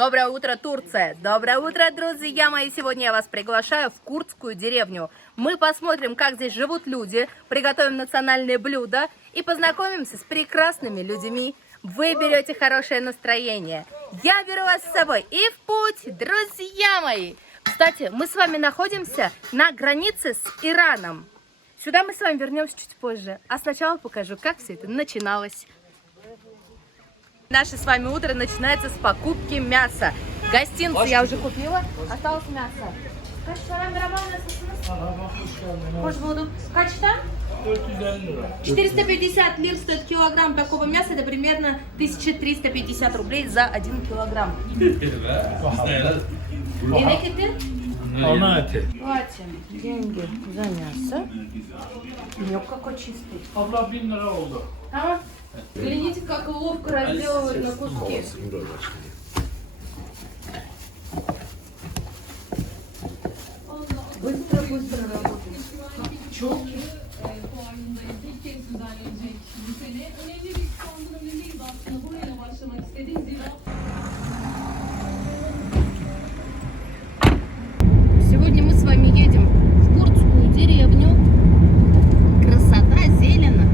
Доброе утро, Турция! Доброе утро, друзья мои! Сегодня я вас приглашаю в курдскую деревню. Мы посмотрим, как здесь живут люди, приготовим национальные блюда и познакомимся с прекрасными людьми. Вы берете хорошее настроение. Я беру вас с собой и в путь, друзья мои! Кстати, мы с вами находимся на границе с Ираном. Сюда мы с вами вернемся чуть позже. А сначала покажу, как все это начиналось. Наше с вами утро начинается с покупки мяса. Гостинцы я уже купила, осталось мясо. Kaç para merhaba, nasılsınız? Hoş bulduk. Kaçta? 450 лира. 450 лир стоит килограмм такого мяса, это примерно 1350 рублей за 1 килограмм. И ne getir? Ana eti. Платим деньги за мясо. Пенек какой чистый. Abla 1000 lira oldu. Tamam. Глядите, как ловко разделывают на куски. Быстро работает. Челки. Fuarındayız. İlk kez düzenlenecek bu sene. Önemli bir standın önündeyiz aslında. Buraya başlamak istedik. Zira Сегодня мы с вами едем в курдскую деревню. Красота, зелено.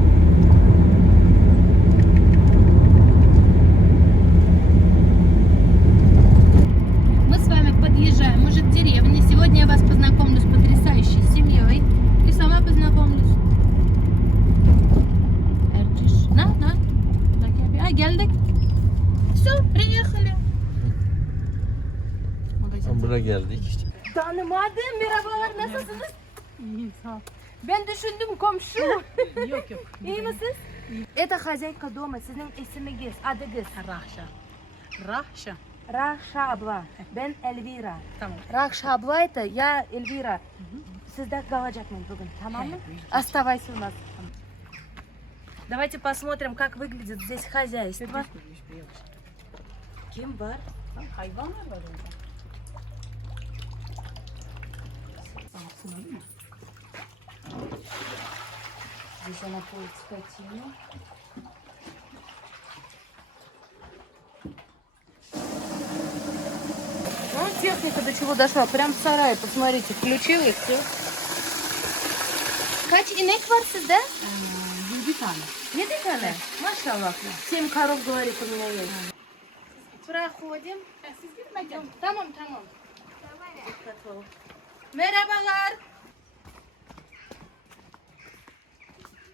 Мы с вами подъезжаем уже к деревне. Сегодня я вас познакомлю с потрясающей семьей. И сама познакомлюсь. Эрджиш. На. А, geldik. Все, приехали. Buraya geldik. Tanımadım. Merhabalar, nasılsınız? İyiyim, sağ ol. Ben düşündüm komşu. Yok. İyi misiniz? Это хозяйка дома. Sizin isminiz, adınız. Rahşa. Rahşa abla. Ben Elvira. Tamam. Rahşa abla это я Elvira. Sizde kalacak mıyım bugün, tamam mı? Оставайся у нас. Давайте посмотрим, как выглядит здесь хозяйство. Kim var? Hayvanlar var orada. Здесь она поет скотину. Ну, техника до чего дошла. Прям в сарае, посмотрите, включил и все. Kaç inek var sizde? 7 tane. 7 tane? Maşallah. 7 коров, говорит, у меня есть. Проходим. Siz gitmeden. Tamam. Merhabalar.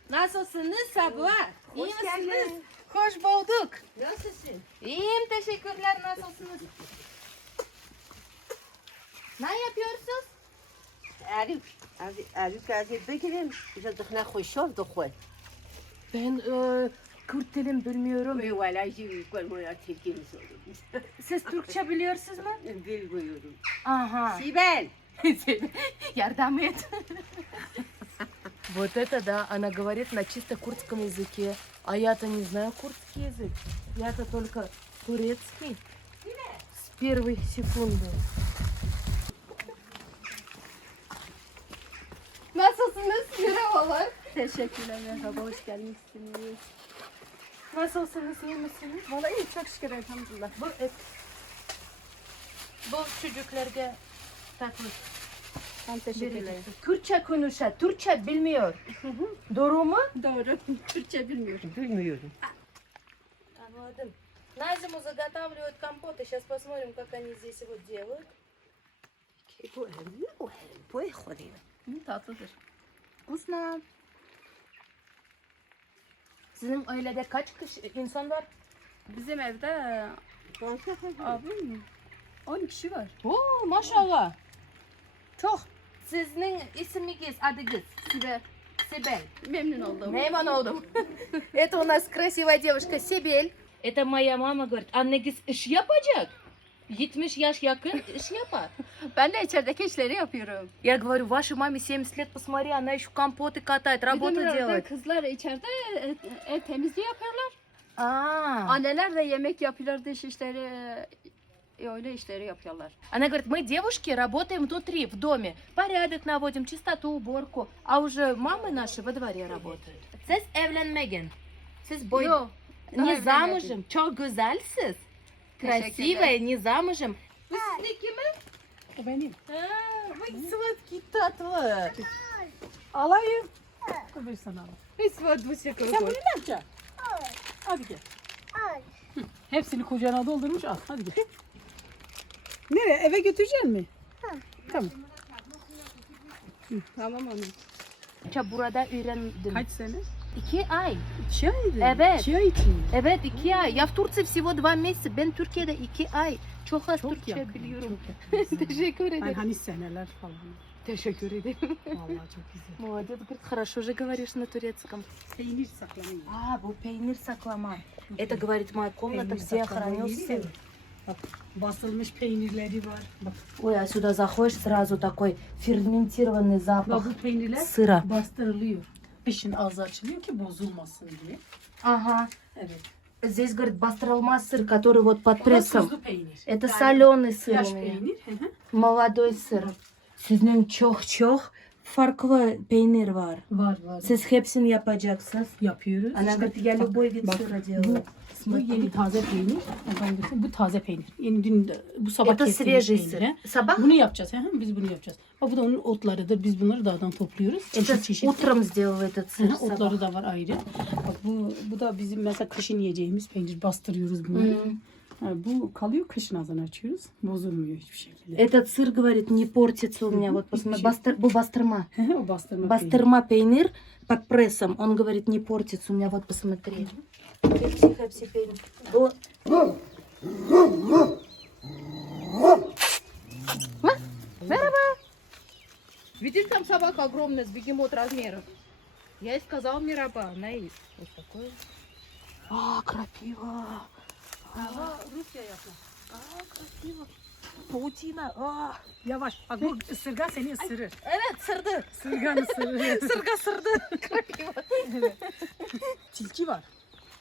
Nasılsınız abla? İyi misiniz? Hoş bulduk. Nasılsın? İyiyim, teşekkürler. Nasılsınız? Ne yapıyorsunuz? Arif geldi begirin. Bize dıkna hoşaf dıkhoy. Ben Kürt dilim bilmiyorum. Ve valla jivi koymaya tekimiz olur. Siz Türkçe biliyorsunuz mu? Bilmiyorum. Ага. Sibel. Ярдам et. Вот это да, она говорит на чисто курдском языке. А я-то не знаю курдский язык. Я-то только турецкий. С первой секунды. Nasılsınız? Merhabalar. Teşekkürler, merhaba, hoş gelmişsiniz. Nasılsınız? İyi misiniz? Valla iyi, çok şükür, elhamdülillah. Bu et. Bu çocuklarga takmış. Ben teşekkür ederim. Kürtçe konuşa, Türkçe bilmiyor. Doğru mu? Doğru, Türkçe bilmiyorum. Bilmiyorum. Anladım. На зиму заготавливают компоты. Сейчас посмотрим, как они здесь его делают. Bu ekhodim. Tatlıdır. Вкусно. Sizin ailede kaç kişi, insan var? Bizim evde abim 10 kişi var. Oo, maşallah. Çok. Sizin isminiz, adınız? Sibel. Memnun oldum. Memnun oldum. Это у нас красивая девушка Sibel. Это моя mama говорит. Anneniz iş yapacak. 70 yaş yakın iş yapar. Ben de içerideki işleri yapıyorum. Я говорю, вашей маме 70 лет, посмотри, она еще компоты катает, работу Bizim orada делает. kızlar içeride ev temizliği yapıyorlar. А, Anneler de yemek yapıyorlar, dış işleri, öyle işleri yapıyorlar. Она говорит, мы, девушки, работаем внутри, в доме. Порядок наводим, чистоту, уборку. А уже мамы наши во дворе работают. Siz evlenmegen. Siz boy... Yok. Ne evlenmedim. замужем. Çok güzelsiz. красивая, не замужем. Вы с кем? O benim. Вы сладкий татва. Alayım. Ver sana. Вы свадьбуся Sen bunu какой. ne yapacaksın? Hadi gel. Hı, hepsini kucağına doldurmuş al. Hadi gel. Nereye? Eve götüreceksin mi? Tamam. Tamam anne. Burada öğrendim. Kaç sene? 2 ay. 2 aydı. Evet. 2 ay için. Evet 2 ay. Ya в Турции всего 2 месяца. Ben Türkiye'de 2 ay. Çok az Çok Türkçe yakın, biliyorum. çok yakın. Teşekkür Ben ederim. hani seneler falan. Teşekkür ederim. Vallahi çok güzel. Молодец, говорит, хорошо же говоришь на турецком. Peynir saklamayı. Bu peynir saklama. Это, говорит, моя комната, где я хранил сыр. Bak basılmış peynirleri var. Bak, Ой, а сюда заходишь, сразу такой ферментированный bak запах bu peynirler сыра. bastırılıyor. Kışın ağzı açılıyor ki bozulmasın diye. Ага. Evet. Здесь, говорит, бастрома сыр, который вот под Bu da прессом. tuzlu peynir. Это Yani соленый сыр yaş у меня. peynir. Hı hı. Молодой сыр. Sizin çok farklı peynir var. Var. Siz hepsini yapacaksınız. Yapıyoruz. Она говорит, я любой вид Bak, сыра делаю. Bu yeni taze peynir. Bu taze peynir. Yeni dün bu sabah Это kestiğimiz свежий peynir. сыр. he. Sabah? Bunu yapacağız. He? Biz bunu yapacağız. Bak bu da onun otlarıdır. Biz bunları dağdan topluyoruz. Это Çeşit çeşit. утром сделала этот Hı сыр. hı, sabah. otları da var ayrı. Bak bu da bizim mesela kışın yiyeceğimiz peynir. Bastırıyoruz bunu. Bu kalıyor kışın ağzını açıyoruz. Bozulmuyor hiçbir şekilde. Этот сыр, говорит, не портится у меня. Вот посмотри, bu бастырма. O bastırma peyniri. Бастырма пейнир под прессом. Он говорит, не портится. У меня вот посмотри. Хепси пейнир. Мерхаба. Видишь, там собака огромная с бегемот размеров. Я ей сказала мерхаба. Она есть. Вот такое. Крапива. Rusya yapma. Крапива. Паутина. Yavaş. Bak bu ısırgan seni ısırır. Evet, sırdı. Isırgan ısırır. Sırga sırdı. Крапива. Tilki var.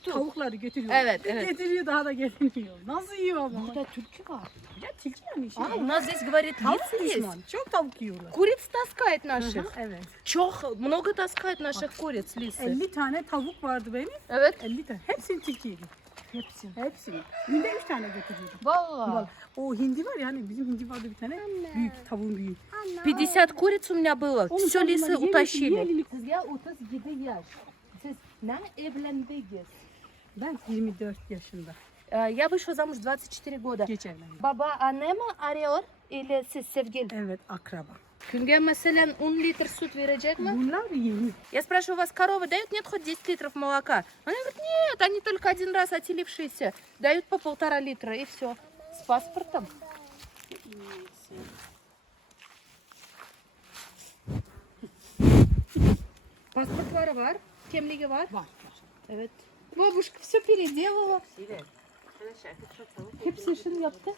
Tavukları götürüyor. Evet, evet. Getiriyor daha da getirmiyor. Nasıl yiyor ama? Burada türkü var. Ya tilki yani şey. У нас здесь, говорит, Tavuk птицы есть. düşman. Çok tavuk yiyorlar. Куриц таскает наших. Evet. Çok, много таскает наших куриц, лисы. 50 tane tavuk vardı benim. Evet. 50 tane. Hepsini tilki yedi. Hepsini. Hepsini. Günde 3 tane götürüyordu. Vallahi. Bak, o hindi var ya hani bizim hindi vardı bir tane. Büyük tavuğun büyüğü. 50 куриц у меня было. Onu Все sen лисы bunları утащили. yiyelim. Sizga 37 yaş. Siz ne evlendiniz? Ben 24 yaşında. Я вышла замуж 24 года. Geç evlendim. Baba annemi arıyor ile siz sevgili. Evet akraba. Günge mesela 10 litre süt verecek mi? Bunlar yeni. Я спрашиваю, у вас коровы дают? Нет, хоть 10 литров молока. Она говорит, нет, они только один раз отелившиеся. Дают по 1,5 литра и все. С паспортом. Паспорт var. Kimliği var. Var. Evet. Бабушка все переделала. Hepsi işini yaptı.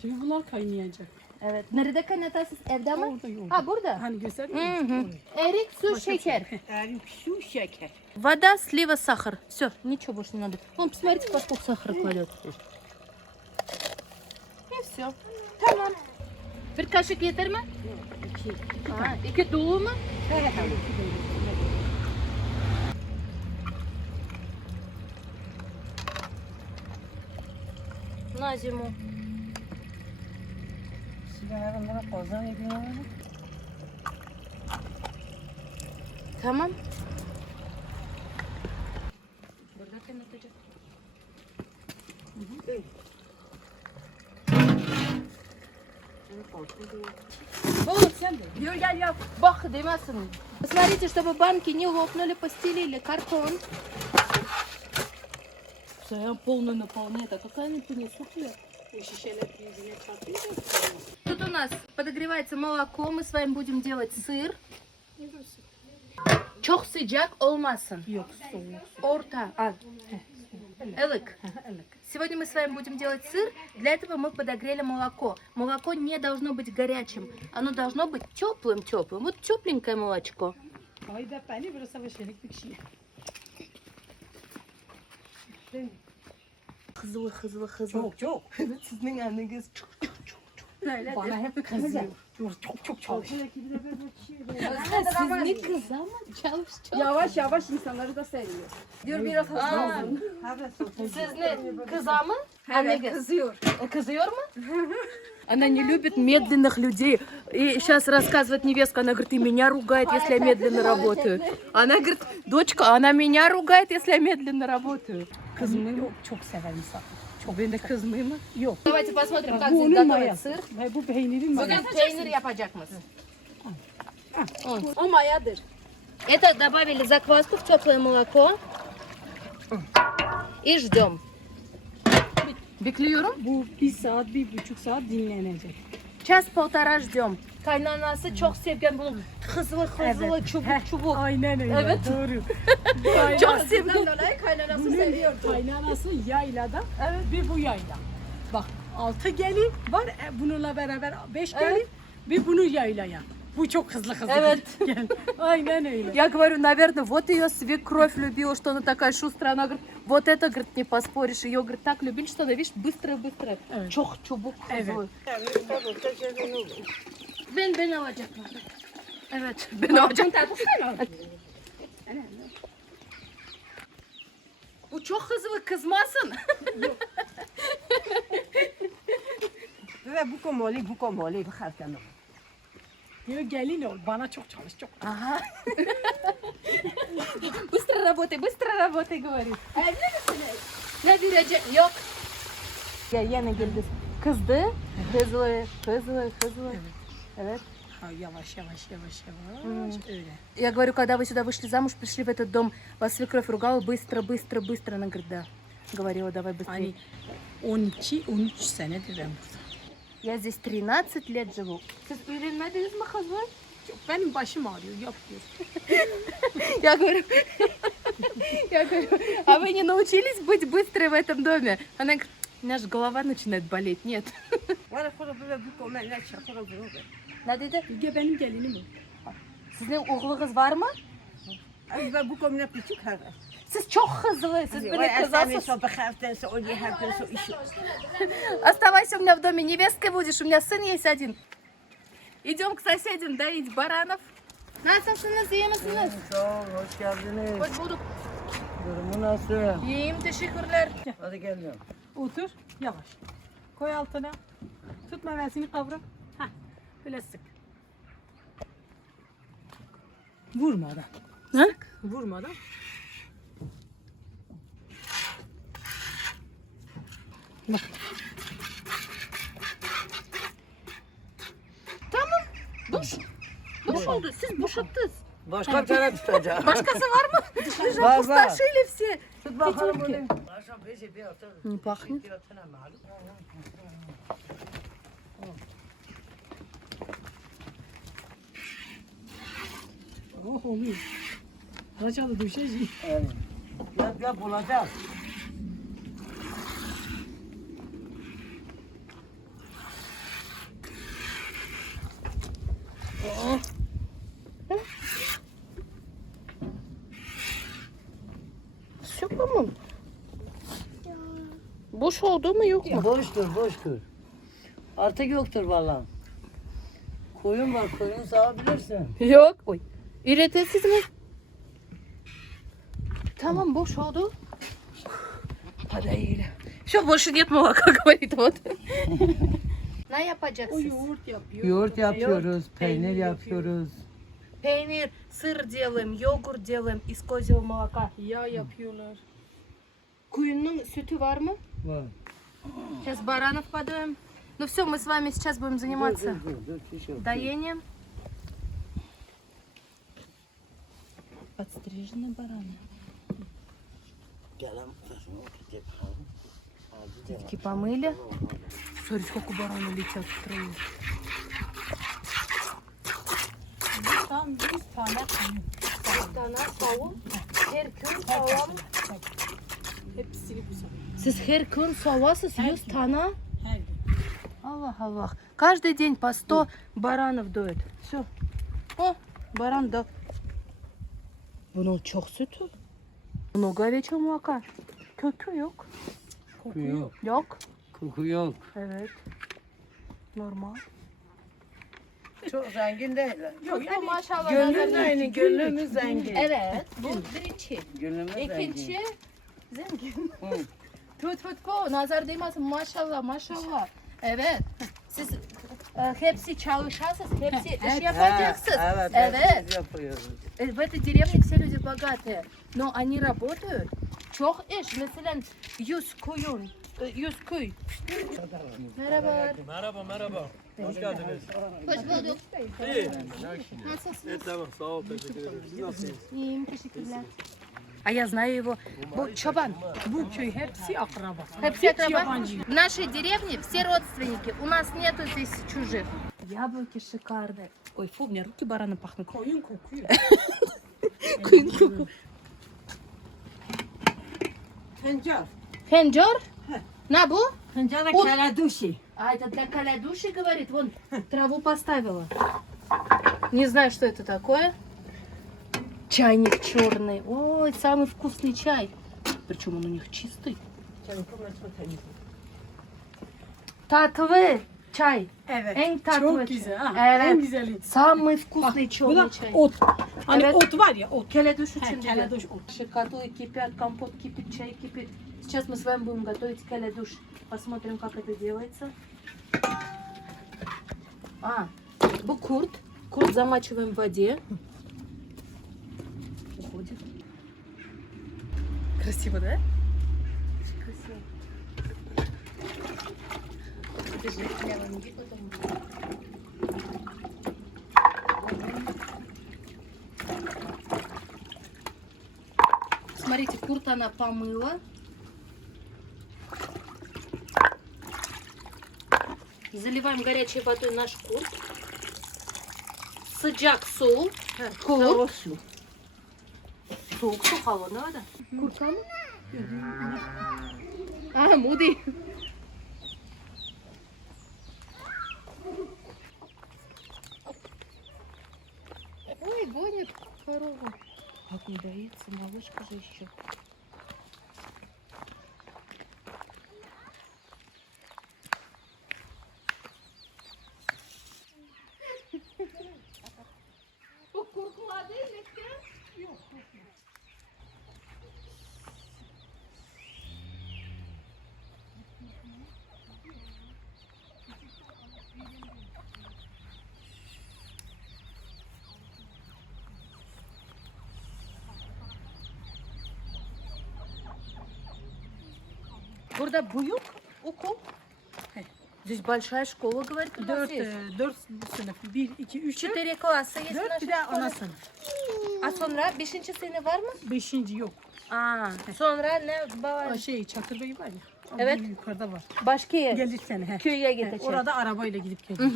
Şimdi bunlar kaynayacak. Evet. Nerede kaynatarsınız? Evde mi? Orada yok. Ha burada. Hani göstereyim Hı mi? hı. Erik, su, şeker. Erik, su, şeker. Вода, слива, сахар. Все, ничего больше не надо. Вон, посмотрите, поскольку сахара кладет. И все. Tamam. Bir kaşık yeter mi? Ha, 2 dolu mu? На зиму. Tamam. Burada kaynatacak. Вот, я бах, демасын. Посмотрите, чтобы банки не лопнули, постелили картон. Все, полно наполняет. А какая она принесет? Тут у нас подогревается молоко. Мы с вами будем делать сыр. Çok sıcak olmasın. Yok soğuk. Орта. Элык. Сегодня мы с вами будем делать сыр. Для этого мы подогрели молоко. Молоко не должно быть горячим. Оно должно быть теплым-теплым. Вот тепленькое молочко. Ay da beni burası savaşelik bir şey. Hızlı. Çok çok. Sizin anneniz çok. Bana hep kızıyor. Çok çalışıyor. Siz ne kız ama çalış çok. Yavaş yavaş insanları da seviyor. Diyor biraz hızlı olun. Siz ne kız ama? Anne Evet, kızıyor. O козёр ма? Она не любит медленных людей. И сейчас рассказывает невестка, она говорит, и меня ругает, если я медленно работаю. Она говорит, дочка, она меня ругает, если я медленно работаю. Kızımı çok severim zaten. Çok. Ben de Kızmayı mı? yok. Давайте посмотрим, как Bu здесь onun готовят mayası. сыр. Ve bu peynirin mayası. Bugün peynir yapacak mısın? O mayadır. Это добавили закваску в теплое молоко. И ждем. Bekliyorum. Bu 1,5 saat dinlenecek. Час-полтора ждем. Kaynanası çok sevgen bunu hızlı hızlı çubuk çubuk. Aynen öyle. Evet. Doğru. Çok sevgen. Dolayı kaynanası seviyor. Kaynanası yaylada. Evet. Bir bu yayla. Bak 6 gelin var. Bununla beraber 5 gelin. Bir bunu yaylaya. Bu çok hızlı. Evet. Gel. Aynen öyle. Я говорю, наверное, вот ее свекровь любила, что она такая шустрая. Она говорит, вот это, говорит, не поспоришь. Ее, говорит, так любили, что она, видишь, быстро-быстро. Evet. Çok çubuk hızlı. Ben alacağım. Evet, ben alacağım. Bu çok hızlı, kızmasın. Ve bu komali bıkarken. Diyor gelin ol. Bana çok çalış. Çok. Ага. Быстро работай, говорит. Ne verecek? Yok. Ya yine geldi. Kızdı. Hızlı. Evet. Ha, yavaş. Öyle. Я говорю, когда вы сюда вышли замуж, пришли в этот дом, вас свекровь ругала быстро. Она говорит, да. Говорила, давай быстрее. Hani 12-13 senedir ben burada. Я здесь 13 лет живу. Siz öğrenmediniz mi kızlar? Benim başım ağrıyor. Yapıyor. Я говорю, а вы не научились быть быстрой в этом доме? Она говорит, у меня же голова начинает болеть. Нет. Var kuru böyle bu komali ne çakuru bu. Ne dedi? Bilge benim gelinim o. Sizin oğlunuz var mı? Ve bu komali küçük her. Siz çok hızlı. Siz böyle kızasınız. Что бахавтен, что он ехал, что еще. Оставайся у меня в доме, невесткой будешь. У меня сын есть один. Идем к соседям доить баранов. Nasılsınız, iyi misiniz? Sağ ol, hoş geldiniz. Hoş bulduk. Durumu nasıl? İyiyim, teşekkürler. Hadi geliyorum. Otur. Yavaş. Koy altına. Tut memesini kavra. Heh. Böyle sık. Vurmadan. Ha? Vurmadan. Bak. Boş oldu, siz boşalttınız. Başka bir tane tutacağım. Başkası var mı? Вы же Var, опустошили все. Tut bakalım bunu. Не пахнет. Oh oğlum. Raçalı düşecek. Evet. Yap olacak. Все, по-моему. Boş oldu mu yok mu? Boştur. Artık yoktur vallahi. Koyun var, koyun sağabilirsin. Yok. Ой. Üretesiz mi? Tamam, boş oldu. Подоили. Все, больше нет молока, говорит вот. Ne O yapacaksınız? yoğurt yapıyor. Yoğurt yapıyoruz, peynir yapıyoruz. Peynir, сыр делаем, йогурт делаем из козьего молока. Yağ yapıyorlar. Куриным sütü var mı? Var. Сейчас баранов подоем. Ну все, мы с вами сейчас будем заниматься Dur, şişe. доением. Подстриженные бараны. Детки помыли. Смотрите, сколько бараны летят в траву. Tam 100 tane koyun. Tane tavuk, her gün tavam. Hepsini bu sefer. Siz her gün savasız 100 tane. Her gün. Allah Allah. Каждый день по 100 баранов доят. Все. О, баран да. Bunun çok sütü. Много овечьего молока. Kökü yok. Koku yok. Yok. Koku yok. Evet. Normal. Çok zengin değiller. Yok yani Maşallah. Gönlümüz aynı, gönlümüz zengin. Evet. Bu birinci. Gönlümüz İkinci zengin. zengin. Hı. Tut tut bu. Nazar değmesin. Maşallah maşallah. Evet. Siz hepsi çalışarsınız. Hepsi iş yapacaksınız. Evet, Evet. biz yapıyoruz. В этой деревне все люди богатые, но они работают. Çok iş. Mesela 100 koyun. 100 köy. Merhaba. Merhaba. Hoş geldiniz. Hoş bulduk. İyi. Nasılsınız? Tamam, sağ ol. Teşekkür ederim. Siz nasılsınız? İyiyim, teşekkürler. А я знаю его. Bu çoban. bu köy hepsi akraba. Hepsi Hiç akraba. yabancı yok. В нашей деревне все родственники. У нас нету здесь чужих. Яблоки шикарные. Ой, фу, у меня руки бараном пахнут. Koyun kokuyor. Koyun koku. Tencere. Фенджор? На bu? Tencere Ot. keladuşi. А это для калядуши, говорит. Вон, траву поставила. Не знаю, что это такое. Чайник черный. Ой, самый вкусный чай. Причем он у них чистый. Tatlı çay. Evet. En tatlı Çok çay. güzel. Ha, Evet. En güzeli. Самый вкусный Bu da черный чай. ot. Hani Evet. ot var ya ot. Келедуш Ha, için keledoş ot. Шоколадки кипят, компот кипит, чай кипит. Сейчас мы с вами будем готовить келедуш. Посмотрим, как это делается. Bu курт. Курт замачиваем в воде. Уходит. Красиво, да? Очень красиво. Держи, я вам не потом. Смотрите, курт она помыла. Заливаем горячей водой наш курт. Sıcak su. Kurt. Soğuk su. Soğuk su hava nerede? Kurta mı? А, Муди. Ой, гонит корову. Как не доится, малышка же еще. Burada büyük okul. Здесь большая школа, говорит, у нас есть. 4 sınıf. 1, 2, 3, 4. 4 класса есть в 4 нашей bir de школе. ana sınıf. А sonra 5. sınıf var mı? 5. yok. Sonra ne O var? şey Çakır Bey var ya. o Evet. bir Yukarıda var. Başka yer. Gelirsen he. Köye He, gidecek. orada arabayla gidip geliyor.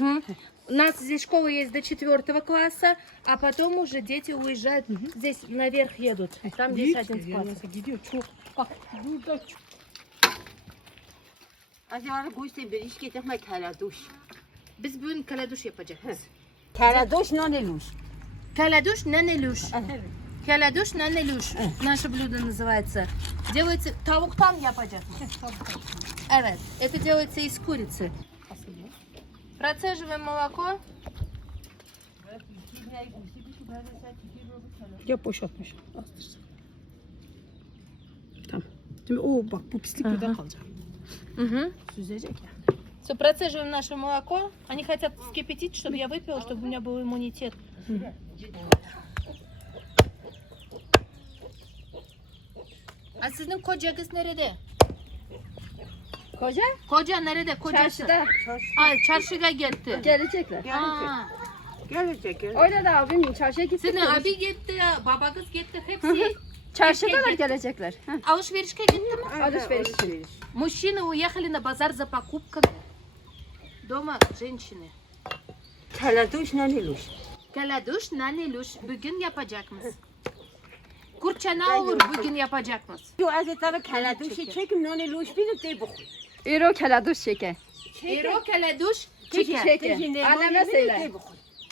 У нас здесь школа есть до 4 класса, а потом уже дети уезжают, здесь наверх едут. Там здесь Büyük 11 yer, класс. mesela gidiyor çok. Bak burada çok. Acaba bu işte bir iş getirme keladuş. Biz bugün kaladuş yapacağız. Keladuş naneluş. Каладуш нанелюш. Evet. Каладуш нанелюш. Наше блюдо называется. Делается тавуктан yapacağız. Evet. Это делается из курицы. Процеживаем молоко. Ya boşaltmış. Astırsın. Tamam. Şimdi o bak bu pislik burada kalacak. Угу. Süzecek ya. Все, процеживаем наше молоко. Они хотят вскипятить, чтобы я выпила, чтобы у меня был иммунитет. А sizin kocanız nerede? Koca Koca nerede? Kocası. çarşıda Ay, çarşıya gitti. gelecekler. Aa, Gelecek. Öyle de abim çarşıya gitti. senin abi gitti, babanız gitti, hepsi Çarşıdalar gelecekler. alışverişe gitti mi? Alışveriş. Мужчины уехали на базар за покупками. Дома женщины. Keladuş naneluş. Kaladuş, naneluş bugün yapacak mısın? Kurçana olur bugün yapacak mısın? Yo azetleri keladuşi çekim naneluş bir de bu. Euro keladuş şeker. Ero kaladuş Çeki çeker. şeker. Anneme söyle.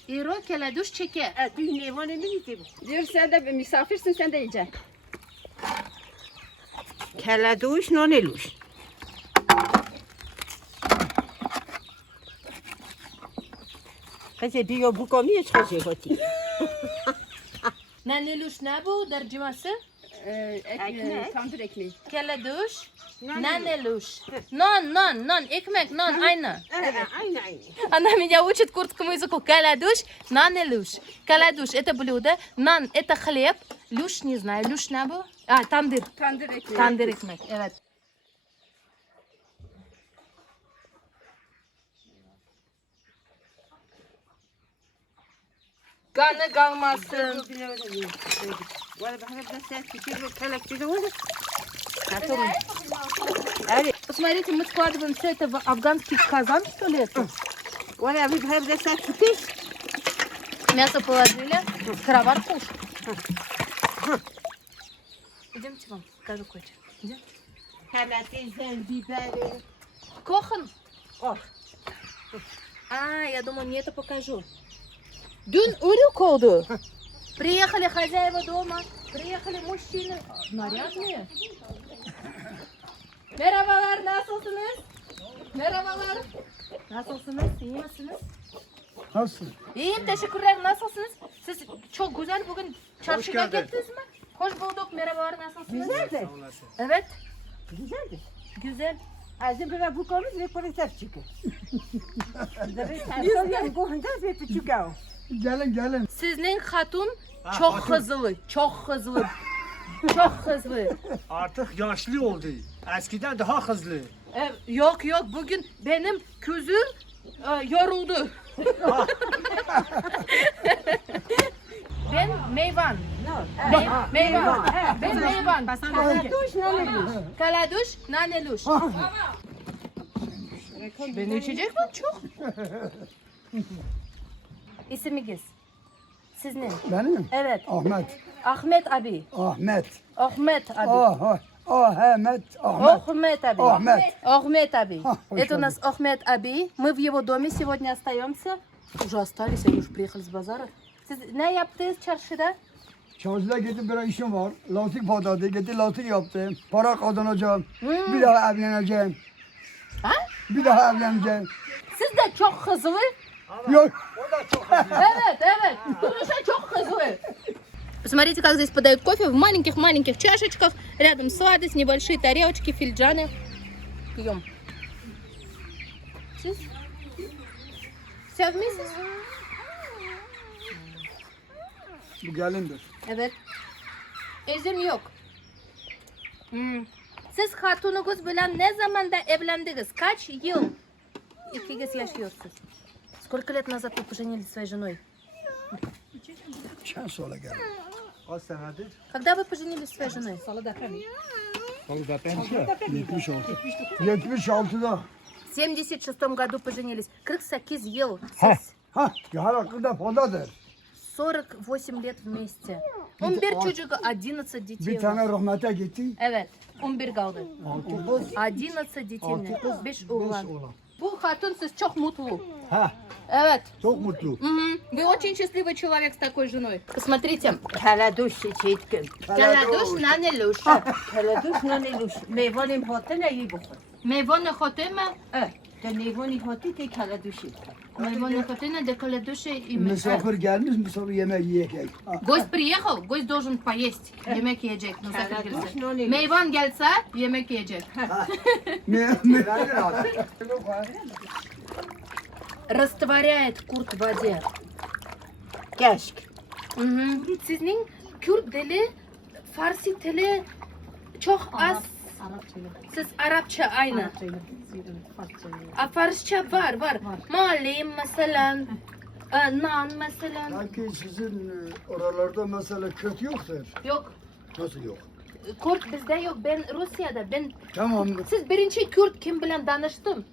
Ero kaladuş çeker. Bir nevane mi de bu? Diyor sen de bir misafirsin sen de yiyeceksin. Keladuş naneluş. Kızı diyor bu konuya çıkacak hadi. Naneluş ne bu tercüması? Ekmek. Tandır ekmeği. Keleduş. Naneluş. Non, ekmek, non, aynı. Aynı. Она меня учит курдскому языку. Каладуш, нанелуш. Каладуш это блюдо, нан это хлеб, люш не знаю, люш не был. Тандыр. Tandır ekmeği. Tandır ekmek, evet. Kanı kalmasın. Valla ben hep de sen fikir ve kelekçili olur. Посмотрите, мы складываем все это в афганский казан, что ли, это? Valla ben hep de sen fikir. Мясо положили, скороварку уж. Идемте вам, покажу кое-что. Идем. Keletin, biberi. Кохан. Oh. Я думаю, мне это покажу. Дюн урюк oldu. Приехали хозяева дома, приехали мужчины. Нарядные. Merhabalar, nasılsınız? Merhabalar. Nasılsınız? İyi misiniz? Nasıl? İyiyim, teşekkürler. Nasılsınız? Siz çok güzel bugün çarşıya gittiniz mi? Hoş bulduk. Merhabalar, nasılsınız? Güzeldi. Evet, Güzeldi. güzel. Azim böyle bu konu ve polisler çıkıyor. Biz koyunda ve küçük av. Gelin. Sizin hatun çok hızlı, çok hızlı. Çok hızlı. Artık yaşlı oldu. Eskiden daha hızlı. Yok, bugün benim gözüm yoruldu. Ben meyvan. Meyvan. Ben meyvan. Kaladuş, naneluş. Ben içecek mi? Çok. İsminiz? Sizin? Benim? Evet. Ahmet. Ahmet abi. Ahmet. Ahmet abi. Ahmet. Ahmet. Ахмед abi. Ahmet. Ахмед abi. Ой, Это у нас Ахмед abi. Мы в его доме сегодня остаемся. Уже остались, они уже приехали с базара. Siz ne yaptınız çarşıda? Çarşıda gidip bir işim var. Lastik patladı. Gidip lastik yaptım. Para kazanacağım. Bir daha evleneceğim. Ha? Bir daha evleneceğim. Siz de çok hızlı. Yok. Evet. Душа çok hızlı. Посмотрите, как здесь подают кофе в маленьких чашечках. Рядом сладость, небольшие тарелочки, фiliджаны. Пьем. Siz? Все вместе? Bu gelindir. Evet. Eşim yok. Siz hatununuz bilen ne zamanda evlendiniz? Kaç yıl? İkiniz yaşıyorsunuz. Сколько лет назад вы поженились своей женой? Çen sonra gelin. Kaç senedir? Когда вы поженились своей женой? 76. 76'da. В 76 году поженились. 48 yıl. Ha. Siz Ha. Her hakkında fazladır. 48 lет вместе. 11 çocuk, 11 детей. Bir tane rahmete gitti. Evet. 11 kaldı. 11 детей. 5 oğlan. Bu hatun siz çok mutlu. Ha. Evet. Çok mutlu. Вы очень счастливый человек с такой женой. Посмотрите. Keleduş çiçeğitkin. Каладуш, нанелуш. Keleduş naneluş. Meyvanim hatı ne iyi bakın. Мейвоне хотиме, De meyvanim hatı de keleduşu. мейвоне хотиме, де каледуши и мешает. Misafir gelmiş, misafir yemek yiyecek. Ha. Гость приехал, гость должен поесть. Yemek yiyecek. Misafir Kaladuş gelirse. naneluş. Meyvan gelse yemek yiyecek. Растворяет курт в воде. Keşk. Sizin Kürt dili, Farsi dili çok az. Siz Arapça aynı. Farsça var. Malim mesela, nan mesela. Sanki sizin oralarda mesela kötü yoktur. Yok. Nasıl yok? Kürt bizde yok. Ben Rusya'da. Tamam. Siz birinci Kürt kim bilen danıştım?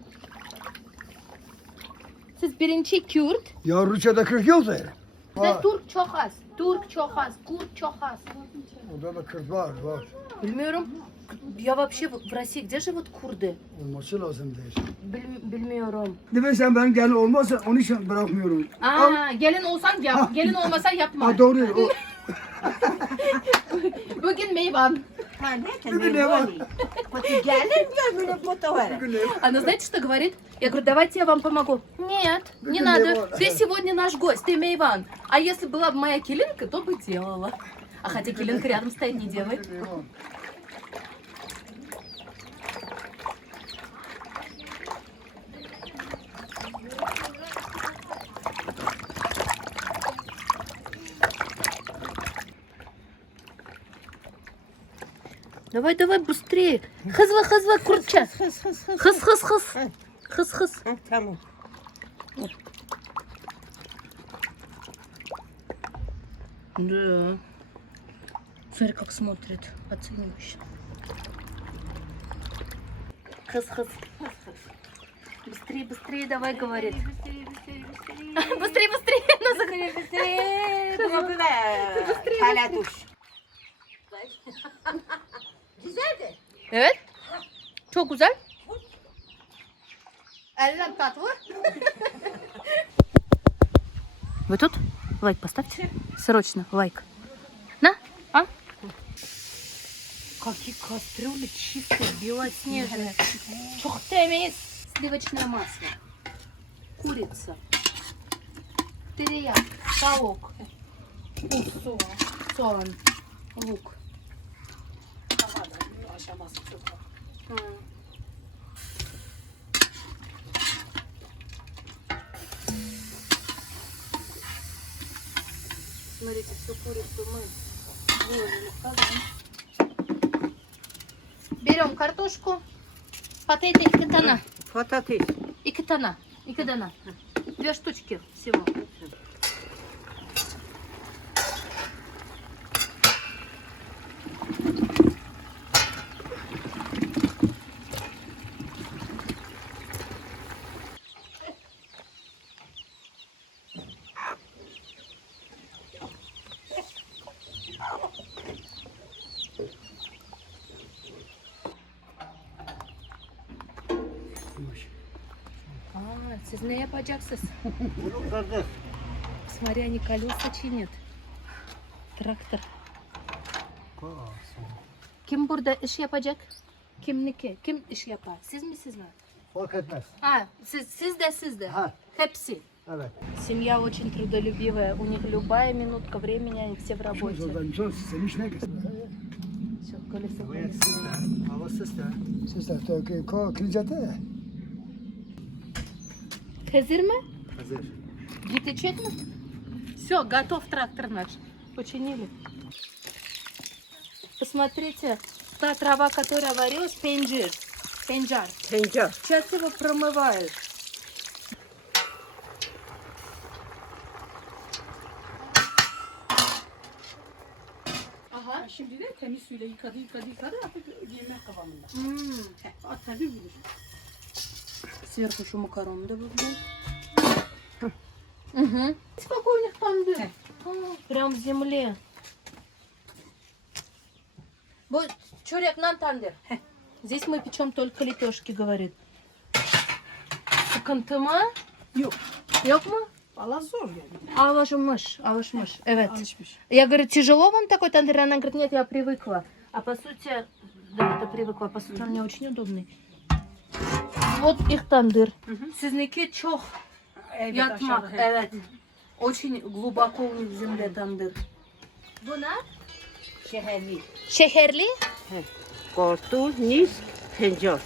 Siz birinci Kürt. Ya Rusya'da Kürt yoktur. Bizde Türk çok az. Türk çok az. Kürt çok az. Orada da Kürt var. Bilmiyorum. Я вообще в России где живут курды? Olması lazım değil. Bilmiyorum. Demek sen benim gelin olmazsa onun için bırakmıyorum. Gelin olsan yap. Gelin olmasa yapma. Ha doğru. Bugün meyvan. Bugün ne var? Она знаете, что говорит? Я говорю, давайте я вам помогу. Нет, не надо. Ты сегодня наш гость, ты Мейван. А если была бы моя килинка, то бы делала. А хотя килинка рядом стоит, не делает. Давай, давай, быстрее. Хазва, хазва, курча. Хаз, хаз, хаз. Хаз, хаз. Tamam. Да. Смотри, как смотрит, оценивающе. Хаз, хаз. Быстрее, быстрее, давай, говорит. Быстрее, быстрее. Hala duş. Evet. Çok güzel. Elden tatlı. Вы тут? Лайк поставьте. Срочно, лайк. На, а? Какие кастрюли чистые, белоснежные. Чухтемис. Сливочное масло. Курица. Терияк. Паук. Соğan. Лук. Смотрите, всю курицу мы выложили в казан. Берем картошку. Патейте и катана. Patates. И катана. И кадана. 2 штучки всего. Siz ne yapacaksınız? Смотри, они колеса чинят. Traktör. Kim burada iş yapacak? Kim iş yapar? Siz mi siz mi? Fark etmez. А, siz de. Ha. Hepsi. Evet. Семья очень трудолюбивая. У них любая минутка времени, они все в работе. Sen iş ne kısmı? Все, колесо. Hava sesler. Sizler de kılıcada. Hazır mı? Hazır. Гитечет мы? Все, готов трактор наш. Починили. Посмотрите, та трава, которая варилась, пенджар. Pencar. Сейчас его промывают. Aha. Şimdi de temiz suyla yıkadı artık yemek kıvamında. At tabii bilir. Сверху еще макароны добавляем. Угу. Какой у них тандыр? Прям в земле. Вот чурек нан тандыр. Здесь мы печем только лепешки, говорит. Sıkıntı mı? Yok. Yok mu? Valla zor yani. Alışmış. Evet. Alışmış. Я говорю, тяжело вам такой тандыр? Она говорит, нет, я привыкла. А по сути, да, это привыкла. По сути, он мне очень удобный. Вот их тандыр. Sizinki çok Evet, yatmak. aşağıda. Evet. Очень глубоко у них в земле тандыр. Bunlar Şeherli. şekerli. Kortu, nis, pencar.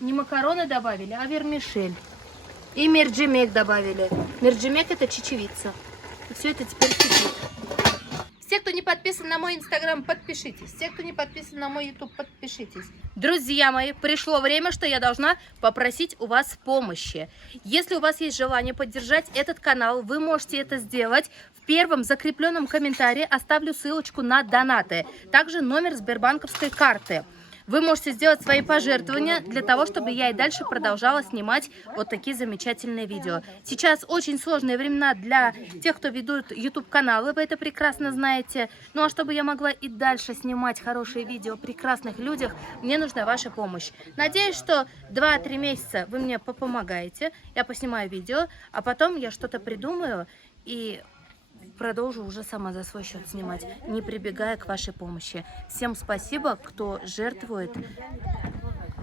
Не макароны добавили, а вермишель. И мерджимек добавили. Мерджимек это чечевица. И все это теперь кипит. Все, кто не подписан на мой инстаграм, подпишитесь. Все, кто не подписан на мой ютуб, подпишитесь. Друзья мои, пришло время, что я должна попросить у вас помощи. Если у вас есть желание поддержать этот канал, вы можете это сделать. В первом закрепленном комментарии оставлю ссылочку на донаты. Также номер сбербанковской карты. Вы можете сделать свои пожертвования для того, чтобы я и дальше продолжала снимать вот такие замечательные видео. Сейчас очень сложные времена для тех, кто ведут YouTube-каналы, вы это прекрасно знаете. Ну а чтобы я могла и дальше снимать хорошие видео о прекрасных людях, мне нужна ваша помощь. Надеюсь, что 2-3 месяца вы мне помогаете, я поснимаю видео, а потом я что-то придумаю и продолжу уже сама за свой счет снимать, не прибегая к вашей помощи. Всем спасибо, кто жертвует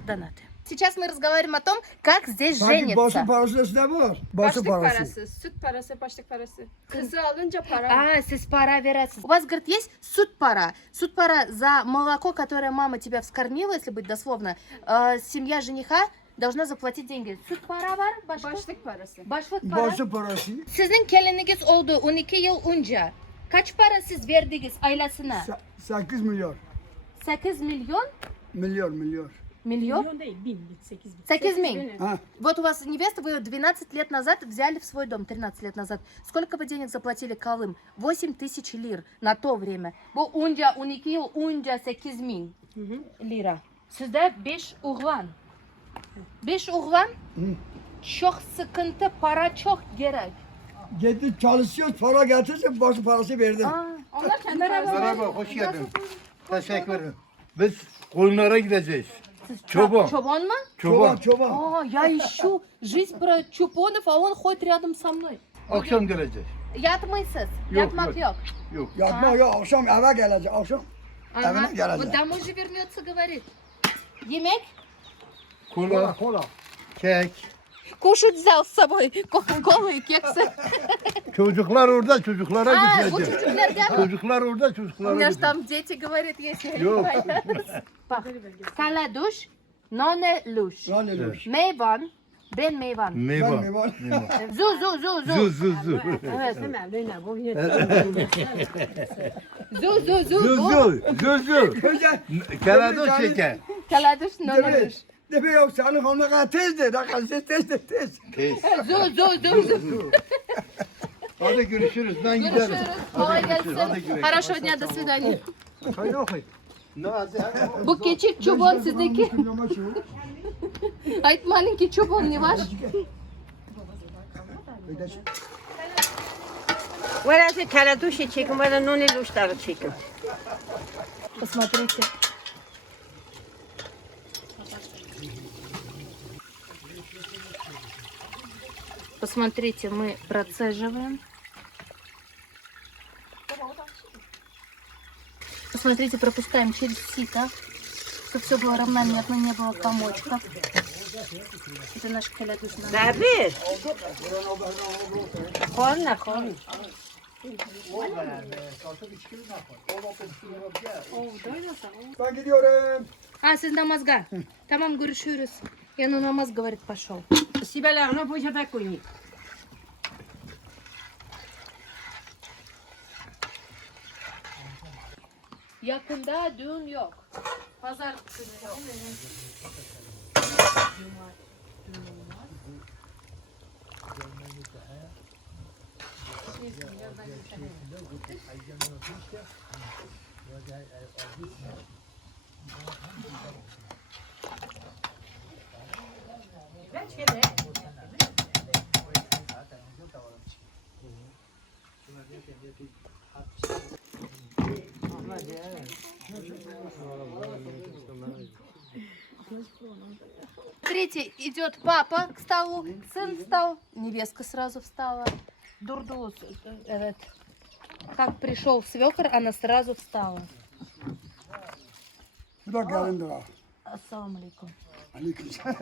донаты. Сейчас мы разговариваем о том, как здесь Sanki başı женятся. parası ne var? Başı Başlık parası. parası, süt parası, başlık parası. Kızı alınca para. А, сіз пара верятся. У вас, говорит, есть суд пара? Суд пара за молоко, которое мама тебя вскормила, если быть дословно. Семья жениха должна заплатить деньги. Суд para var başka? Başlık parası. Başlık para. Başı parası. Sizin gelininiz oldu 12 yıl önce. Kaç para siz verdiniz ailesine? 8 milyar. 8 milyon? Milyar. Миллион? Milyon değil, 8 bin. 8 миллион. Ha. Вот у вас невеста, вы ее 12 лет назад взяли в свой дом, 13 лет назад. Сколько вы денег заплатили Калым? 8 тысяч лир на то время. Bu önce 12 yıl önce 8 bin lira. Sizde 5 oğlan. 5 oğlan çok sıkıntı, para çok gerek. Gitti çalışıyor, para getirse başı parası verdim. Onlar kendi parası. Merhaba, hoş geldin. Teşekkür ederim. Biz koyunlara gideceğiz. Çoban. Çoban mı? Çoban. Çoban. Я ищу жизнь про чупонов, а он ходит рядом со мной. Akşam geleceğiz. Yatmaysız. Yok, Yatmak yok. Yok. Yatma yok, akşam eve gelecek, akşam. Evine Вот gelecek. домой же вернется, говорит. Yemek? Kola, Kola. kek. Кушать взял с собой. Кока-колу и кексы. Çocuklar orada, çocuklara А, bu gideceğiz. çocuklar geldi. Çocuklar orada, У çocuklara меня же gideceğiz. там дети говорят, есть. я не Yok. боюсь. Bak. Kaladуş, noneluş. Lan ne olur. Meyvan, ben meyvan. Ben Meyve. mi var? Zu, zu, zu, zu. Zu. Evet. Zu, zu, zu, Zu. zu. Güzel. Keradoş şeker. Kaladуş, Deme, noneluş. deme yok, senin hanımına kadar tez de, tez. Zu, zu, zu, zu. Hadi görüşürüz. Ben giderim. Görüşürüz. Kolay görüşürüz. Hadi gelsin. güle. Хорошего дня, до свидания. Haydi okuyun. Bu küçük çubuğun sizdeki. Ait маленький чубон не ваш? Biraz kaladuşu çekin, bana noni luşları çekin. Посмотрите. Посмотрите, мы процеживаем. Посмотрите, пропускаем через сито, чтобы все было равномерно, не было комочков. Это наш калядушный. Tabii. Korna. Ben gidiyorum. А, siz namazga. Tamam, görüşürüz. Я на намаз, говорит, пошел. Sibelarını poşete koyun. Yakında düğün yok. Pazar günü yok. Смотрите, идет папа к столу, сын встал, невестка сразу встала. Дурдус, как пришел свекр, она сразу встала. Bu da gelindir ha. Assalamu alaikum. Aleykümselam.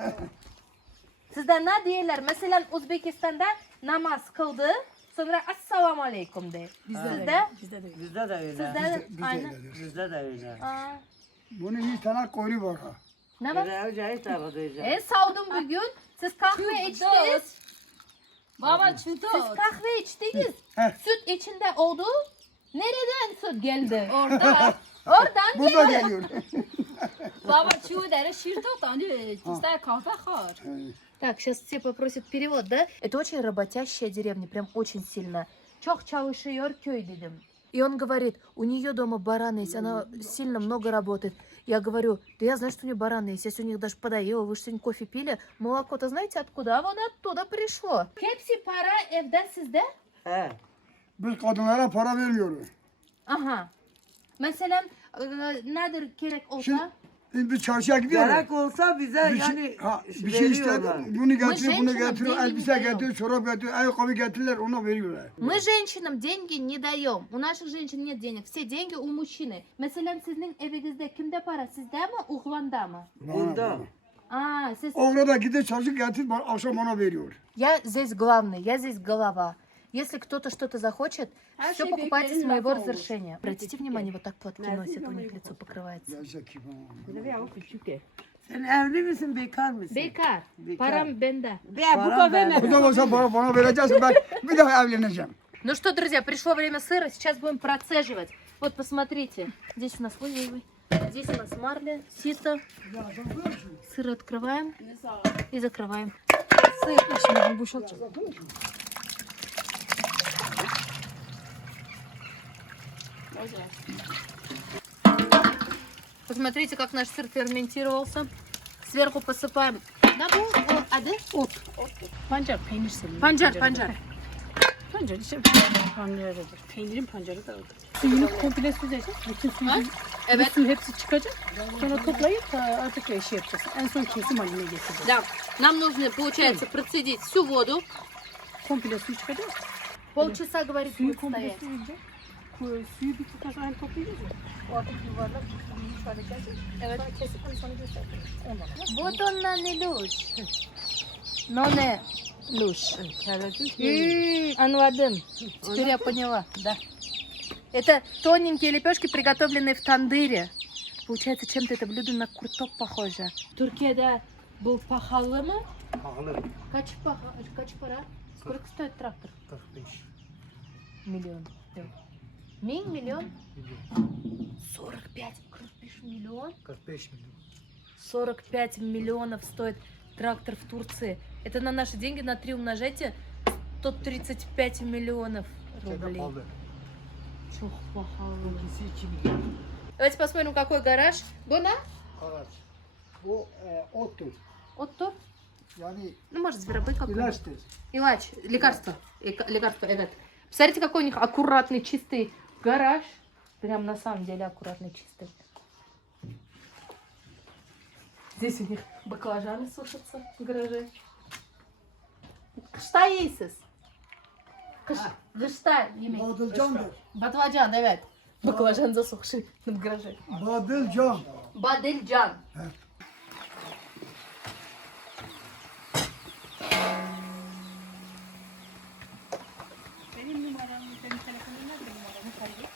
Sizde ne diyorlar? Mesela Uzbekistan'da namaz kıldı, sonra assalamu alaikum de. Sizde? Bizde de öyle. Sizde aynı. Bizde de öyle. Aa, Bunun 100 tane koyunu var ha. ne var? Öyle öyle tabii. Savdum bugün. Siz kahve içtiniz. Baba çutur. Siz kahve içtiniz. Heh. Süt içinde oldu. Nereden süt geldi? Orada. Oradan Burada geldi. geliyor. Baba çutur dere şirtot anı. İster kahve khar. Так, сейчас все попросят перевод, да? Это очень работящая деревня, прям очень сильно. Çok çalışıyor köy dedim. И он говорит, у нее дома бараны есть, она сильно много работает. Я говорю, да я знаю, что у нее бараны есть, я сегодня их даже подоела, вы же сегодня кофе пили. Молоко-то знаете откуда? А вон оттуда пришло. Hepsi para evde sizde? He. Biz kadınlara para vermiyoruz. Aha. Mesela nedir gerek olsa? Biz çarşıya gidiyoruz. Gerek olsa bize Bir şey ister, veriyorlar. bunu getiriyor, bunu женщинам getiriyor, деньги elbise не даем. getiriyor, çorap getiriyor, ayakkabı getirirler, ona veriyorlar. Мы женщинам деньги не даем. У наших женщин нет денег. Все деньги у mужчины. Mesela sizin evinizde kimde para? Sizde mi, oğlanda mı? Bunda. Aa, siz... Oğlan da gidiyor çarşı getir, akşam ona veriyor. Я здесь главный, я здесь голова. Если кто-то что-то захочет, все покупайте с моего разрешения. Обратите внимание, вот так платки носят, у них лицо покрывается. Sen evli misin, bekar mısın? Bekar. Bekar. Param bende. Param bende. O da olsa bana vereceksin, ben bir daha evleneceğim. Ну что, друзья, пришло время сыра, сейчас будем процеживать. Вот посмотрите, здесь у нас, ой, здесь у нас марля, сито. Сыр открываем и закрываем. Сыр. Посмотрите, как наш сыр ферментировался. Сверху посыпаем. Да, аdı? Ot. Pancar peynir senin. Pancar, pancar. Pancar işte pancarıdır. Peynirin pancarı da odur. Suyunu komple süzecek. Bütün suyu, Evet. bu suyu hepsi çıkacak. Sonra toplayıp artık şey yapacaksın. En son kesim haline getireceksin. Да, нам нужно, получается, процедить всю воду. Komple suyu çıkacak. Полчаса, говорит, Suyu будет komple стоять. süzecek. Suyu bir tutar aynı toplayacağız ya. O artık yuvarlak bir hale gelecek. Evet. Sonra kesip hani sonra göstereceğiz. Ondan sonra. Вот он на нелюш. Но не люш. Анвадым. Теперь я поняла, да. Это тоненькие лепешки, приготовленные в тандыре. Получается, чем-то это блюдо на курток похоже. Туркияда был пахалы мı? Pahalı. Kaç para? Сколько стоит трактор? 45. Миллион. Миллион? 45. 45 миллион? 45 milyon. 45 миллионов стоит трактор в Турции. Это на наши деньги на 3 умножайте. 135 миллионов рублей. Pahalı. Çok pahalı. İkisi 2 milyon. Давайте посмотрим, какой гараж. Бона? Evet. Bu ottur. Отто? Yani Ну, может, зверобой какой-нибудь. ilaçtır. Илач. Лекарство. Лекарство, этот. Посмотрите, какой у них аккуратный, чистый гараж. Прям на самом деле аккуратный, чистый. Здесь у них баклажаны сушатся в гараже. Kışta yiyorsunuz. Kışta yemek. Badılcandır. Батлажан, evet. Баклажан засохший в гараже. Badılcan. Бадыльджан. Benim numaram, benim telefonum nerede numaramı kaydet.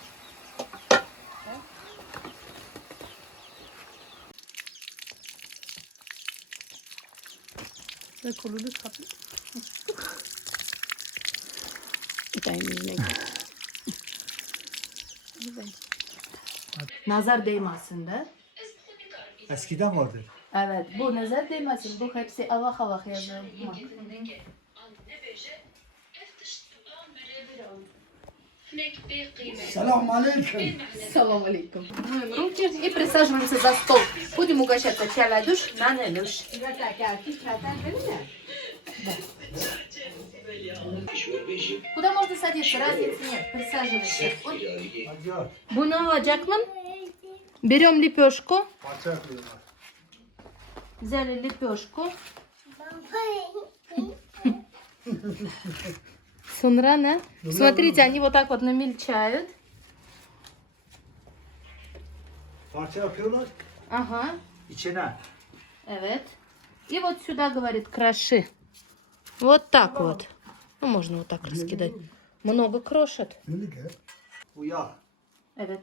Ve kolunu kapı. Bir tane yüzüne Nazar değmesin de. Eskiden vardı. Evet, bu nazar değmesin. Bu hepsi Allah Allah yazılmak. Selamun aleyküm. Салам алейкум. Моем руки и присаживаемся за стол. Будем угощаться чай ладуш на нелюш. Куда можно садиться? Разницы нет. Присаживайся. Acayip. Bunu alacak mı? Берем лепешку. Parça yapıyorlar. Взяли лепешку. Sonra ne? Смотрите, они вот так вот намельчают. Parça yapıyorlar. Ага. İçine. Evet. И вот сюда, говорит, кроши. Вот так вот. Ну, можно вот так раскидать. Много крошат. Dedik ya. Bu yağ. Evet.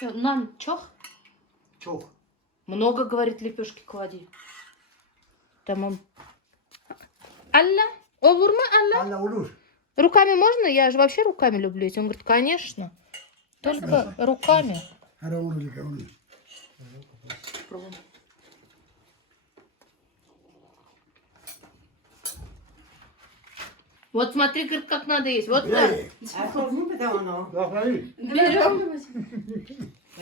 Нам чох? Çok. Много, говорит, лепешки клади. Tamam. Алла? Olur mu Алла? Hala olur. Руками можно? Я же вообще руками люблю есть. Он говорит, конечно. Только руками. Her olacak olur. Пробуем. Вот смотри, говорит, как надо есть. Вот так. Asıl mı da onu? Bakayım. Берем.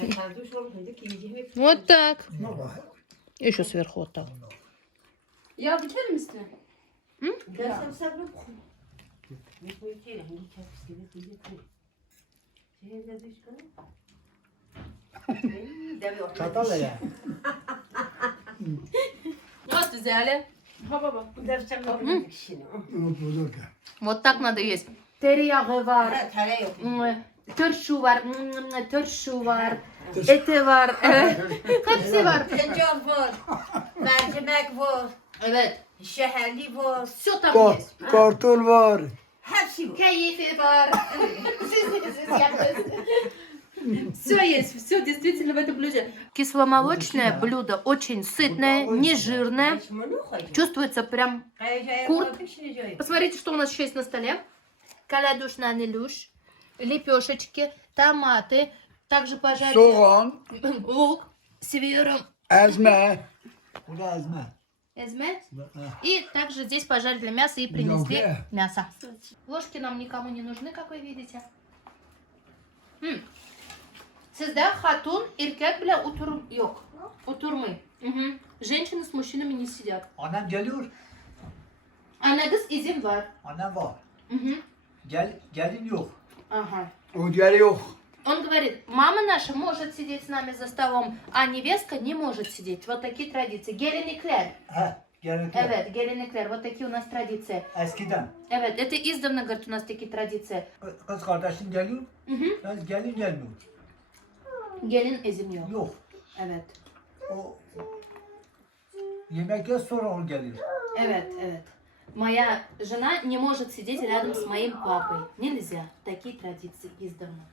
Ben kardeş olsaydı ki yiyeceğim. Вот так. Buna bak. Еще сверху вот так. Ya dikelim istiyor. Dersem sabrım. Ne koyacağım? Ne çapsın? Ne koyacağım? Şehirde düşkün. Çatal ya. Вот взяли. Bu defter kapının kişini. Вот так надо есть. Tereyağı var. Ha, tere yok. Turşu var. Turşu var. Eti var. Evet. Hepsi var. Tencere var. Mercimek var. Evet. Şeherli var. Все там есть. Kartol var. Hepsi var. Кайфы var. Все есть, все действительно в этом блюде. Кисломолочное блюдо, очень сытное, не жирное. Чувствуется прям курт. Посмотрите, что у нас еще есть на столе. Каладушный нелюш, лепешечки, томаты, также пожарили Soğan, лук с севером. ezme. Bu da ezme. Эзме. И также здесь пожарили мясо и принесли Добре. мясо. Ложки нам никому не нужны, как вы видите. Sizde hatun erkek bile yok. Oturmayın. Женщины с мужчинами не сидят. Annem geliyor. Anne kız izin var. Annem var. Мгм. Gelin yok. Ага. O diğeri yok. Он говорит, мама наша может сидеть с нами за столом, а невестка не может сидеть. Вот такие традиции. Gelenekler. He, gelenekler. Evet, gelenekler. Вот такие у нас традиции. Eskiden. Evet, это издавна, говорит, у нас такие традиции. Kız kardeşin geliyor. Ben gelin gelmiyor. Gelin izin yok. Yok. Evet. O yemekten sonra o geliyor. Evet, evet. Моя жена не может сидеть рядом с моим папой. Нельзя. Такие традиции издавна.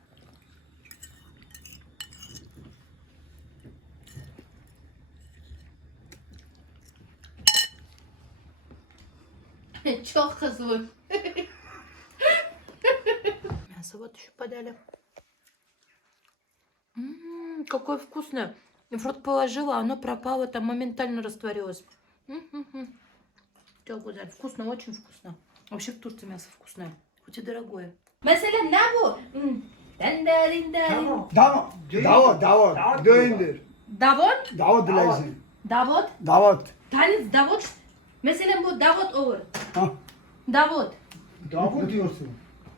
Çok hızlı. Мясо вот еще подали. Какое вкусное. Я в рот положила, оно пропало, там моментально растворилось. Вкусно, очень вкусно. Вообще в Турции мясо вкусное, хоть и дорогое. Mesela ne bu? Denderin derin. Davat. Döndür. Davut? Davat dileysin. Davut? Davat. Tanız Davut? Mesela bu Davut olur. Ha. Davut. Davat diyorsun.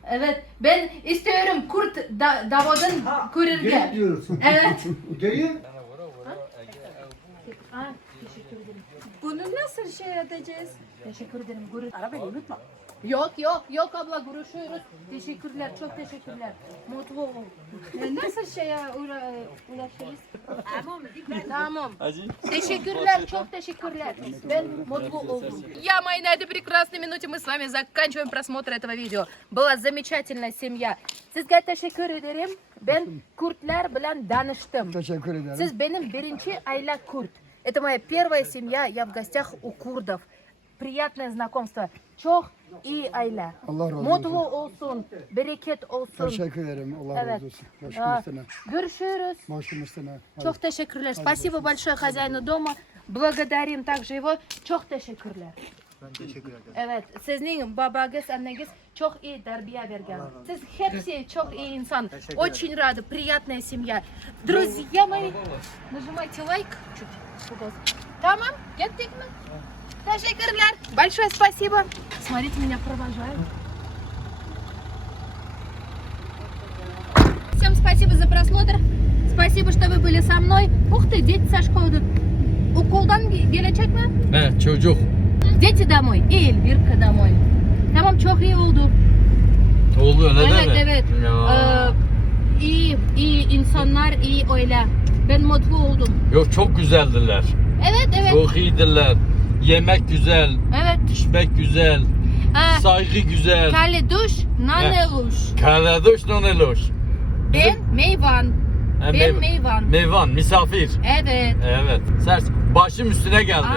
Evet, ben istiyorum Kurt Davut'un kururge. Diyorsun. Evet. Değil. Teşekkür ederim. Bunu nasıl şey edeceğiz? Teşekkür ederim. Gurur. Arabayı unutma. Yok abla, görüşürüz. Teşekkürler, çok teşekkürler. Mutlu ol. Nasıl şeye ulaşırız? Tamam. Teşekkürler, çok teşekkürler. Ben mutlu oldum. Я, мои, на этой прекрасной минуте мы с вами заканчиваем просмотр этого видео. Была замечательная семья. Sizге teşekkür ederim. Ben Kurtlar bilen danıştım. Teşekkür ederim. Siz benim birinci aile Kurт. Это моя первая семья, я в гостях у курдов. Приятное знакомство. Çok iyi aile. Allah razı Mutlu olsun. olsun, bereket olsun. Teşekkür ederim. Allah Evet. razı olsun. Başım üstüne. Görüşürüz. Başım üstüne. Çok teşekkürler. Спасибо большое хозяину дома. Благодарим также его. Çok teşekkürler. Ben teşekkür ederim. Evet, sizin babanız, anneniz çok iyi terbiye vergen. Siz hepsi çok iyi insan. Очень рады, приятная семья. Друзья мои, нажимайте лайк. Чуть. Tamam, gittik mi? Teşekkürler. Большое спасибо. Смотрите, меня провожают. Всем спасибо за просмотр. Спасибо, что вы были со мной. Ух ты, дети со школы. Okuldan gelecek mi? Evet, çocuk. Дети домой и Эльвирка домой. Tamam, çok iyi oldu. Oldu öyle Evet, değil mi? evet. Ya. İyi insanlar, iyi öyle. Ben mutlu oldum. Yok, çok güzeldiler. Evet. Çok iyidiler. Yemek güzel, Evet. içmek güzel, saygı güzel. Kale duş, nane luş. Kaladuş noneloş. Ben meyvan. Ben meyvan. Meyvan, misafir. Evet. Evet. Sers, başım üstüne geldi.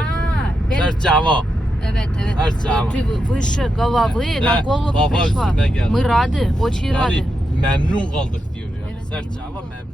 Ben... Sers cava. Evet. Her zaman. Ты выше головы, на голову Baba пришла. üstüme geldi. Мы рады, очень Yani рады. memnun kaldık diyor yani. Evet, Sert memnun cava oldum. memnun.